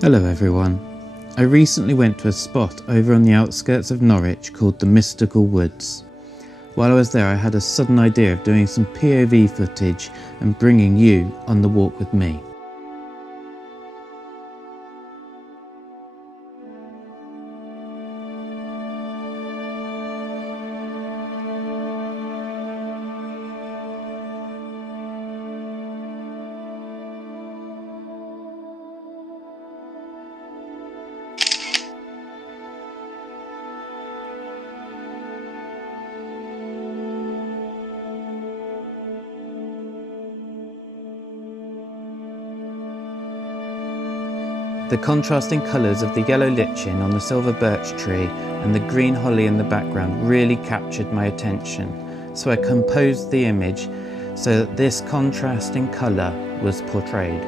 Hello everyone. I recently went to a spot over on the outskirts of Norwich called the Mystical Woods. While I was there, I had a sudden idea of doing some POV footage and bringing you on the walk with me. The contrasting colours of the yellow lichen on the silver birch tree and the green holly in the background really captured my attention, so I composed the image so that this contrasting colour was portrayed.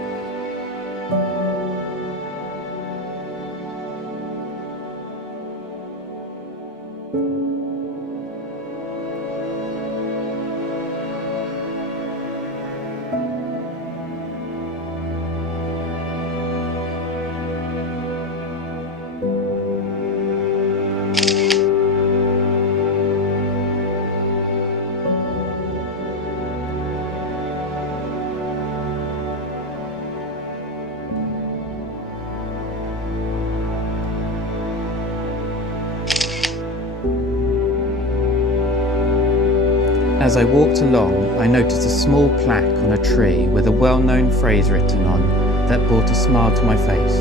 As I walked along, I noticed a small plaque on a tree with a well-known phrase written on that brought a smile to my face.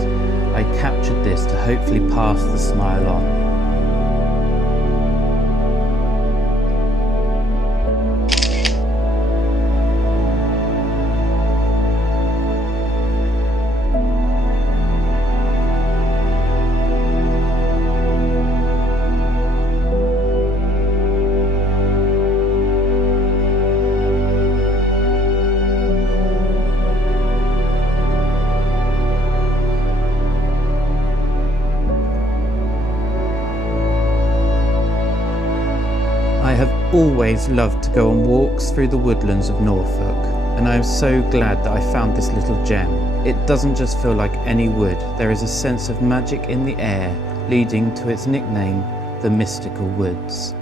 I captured this to hopefully pass the smile on. I have always loved to go on walks through the woodlands of Norfolk, and I am so glad that I found this little gem. It doesn't just feel like any wood, there is a sense of magic in the air, leading to its nickname, the Mystical Woods.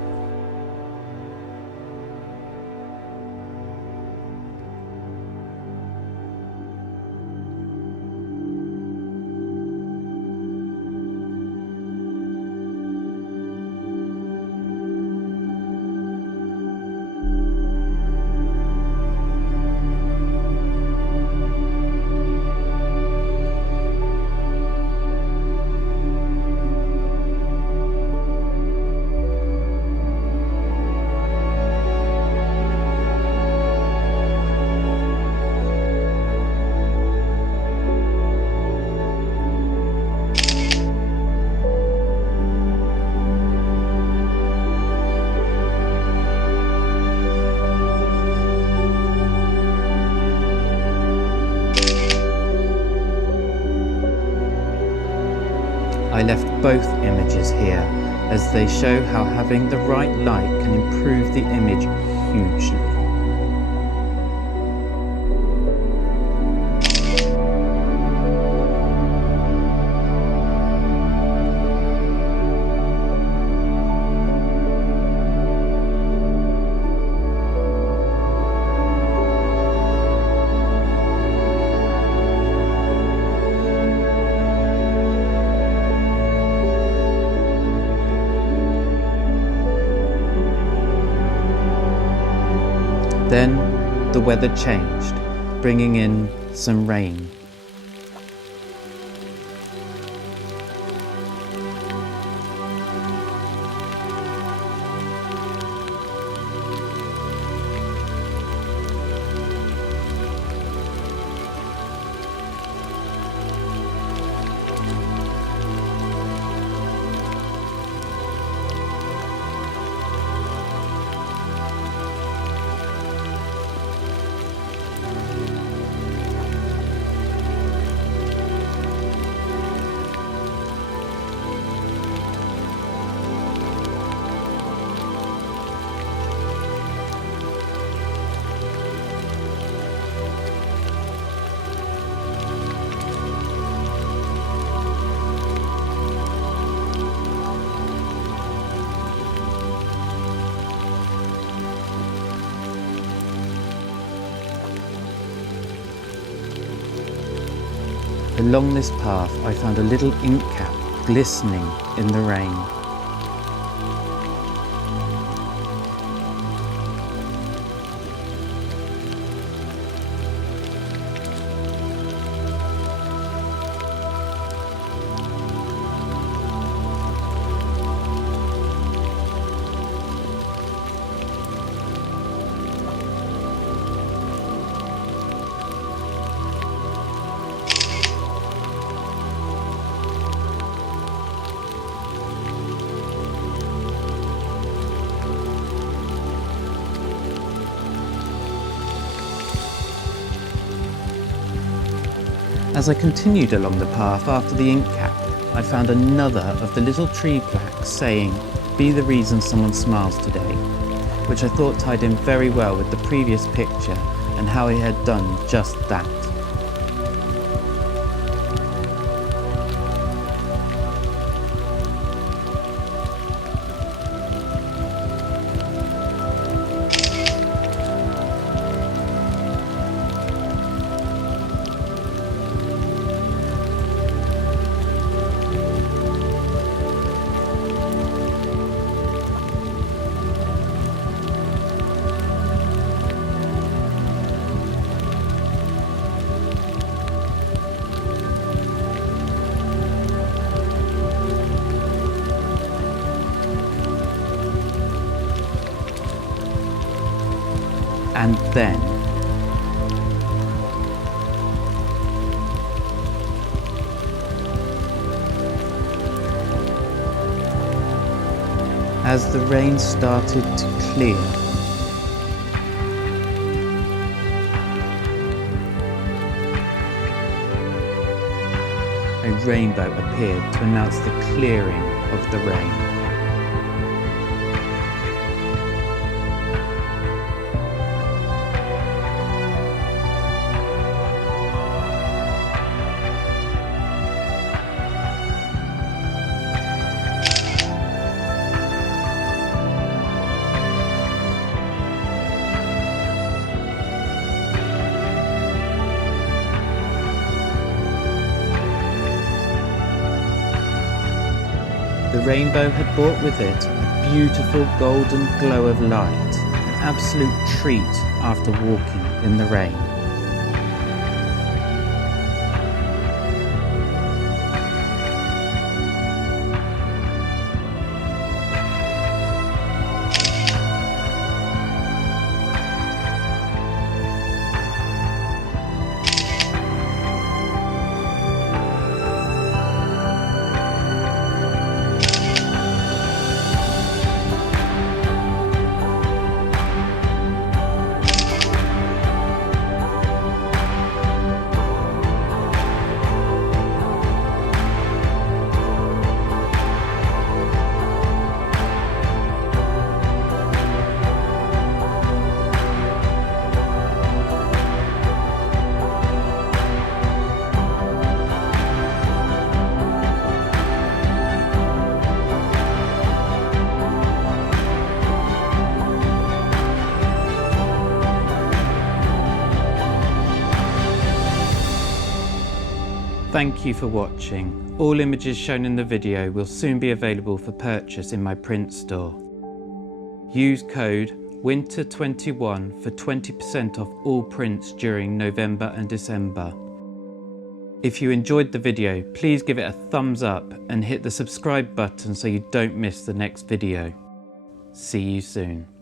I left both images here as they show how having the right light can improve the image hugely. Then the weather changed, bringing in some rain. Along this path I found a little ink cap glistening in the rain. As I continued along the path after the ink cap, I found another of the little tree plaques saying, "Be the reason someone smiles today," which I thought tied in very well with the previous picture and how he had done just that. And then, as the rain started to clear, a rainbow appeared to announce the clearing of the rain. The rainbow had brought with it a beautiful golden glow of light, an absolute treat after walking in the rain. Thank you for watching. All images shown in the video will soon be available for purchase in my print store. Use code WINTER21 for 20% off all prints during November and December. If you enjoyed the video, please give it a thumbs up and hit the subscribe button so you don't miss the next video. See you soon.